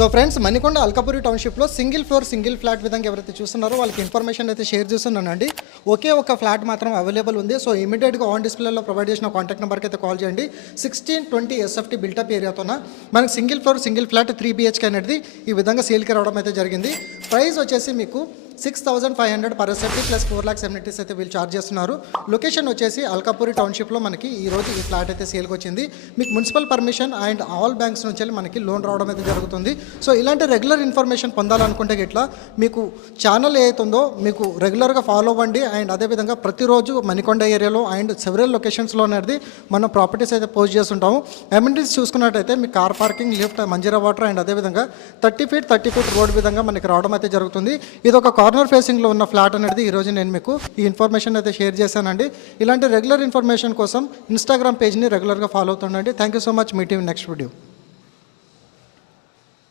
So friends, Manikonda Alkapuri టౌన్షిప్లో single floor single flat విధంగా ఎవరైతే చూస్తున్నారో వాళ్ళకి ఇన్ఫర్మేషన్ అయితే షేర్ చేస్తున్నానండి. ఒకే ఒక ఫ్లాట్ మాత్రం అవైలబుల్ ఉంది. సో ఇమీడియట్గా ఆన్ డిస్ప్లేలో ప్రొవైడ్ చేసిన కాంటాక్ట్ నెంబర్కి అయితే కాల్ చేయండి. 1620 SFT బిల్టప్ ఏరియాతోన మనకి single floor single flat 3 BHK అనేది ఈ విధంగా సేల్కి రావడం అయితే జరిగింది. ప్రైస్ వచ్చేసి మీకు 6500 per SFT plus 4 lakhs amenities అయితే వీళ్ళు ఛార్జ్ చేస్తున్నారు. లొకేషన్ వచ్చేసి అల్కాపురి టౌన్షిప్లో మనకి ఈరోజు ఈ ఫ్లాట్ అయితే సేల్కి వచ్చింది. మీకు municipal permission and all banks నుంచి మనకి లోన్ రావడం అయితే జరుగుతుంది. సో ఇలాంటి రెగ్యులర్ ఇన్ఫర్మేషన్ పొందాలనుకుంటే ఇట్లా మీకు ఛానల్ ఏదైతుందో మీకు రెగ్యులర్గా ఫాలో అవ్వండి. అండ్ అదేవిధంగా ప్రతిరోజు మణికొండ ఏరియాలో అండ్ సెవెరల్ లొకేషన్స్లో అనేది మనం ప్రాపర్టీస్ అయితే పోస్ట్ చేస్తుంటాము. ఎమ్యూనిటీస్ చూసుకున్నట్టయితే మీకు car parking, lift, Manjira water and అదేవిధంగా 30 feet రోడ్ విధంగా మనకి రావడం అయితే జరుగుతుంది. ఇది ఒక కార్నర్ ఫేసింగ్లో ఉన్న ఫ్లాట్ అనేది ఈరోజు నేను మీకు ఈ ఇన్ఫర్మేషన్ అయితే షేర్ చేశానండి. ఇలాంటి రెగ్యులర్ ఇన్ఫర్మేషన్ కోసం ఇన్స్టాగ్రామ్ పేజ్ని రెగ్యులర్గా ఫాలో అవుతుండండి. Thank you so much. Meet you next video.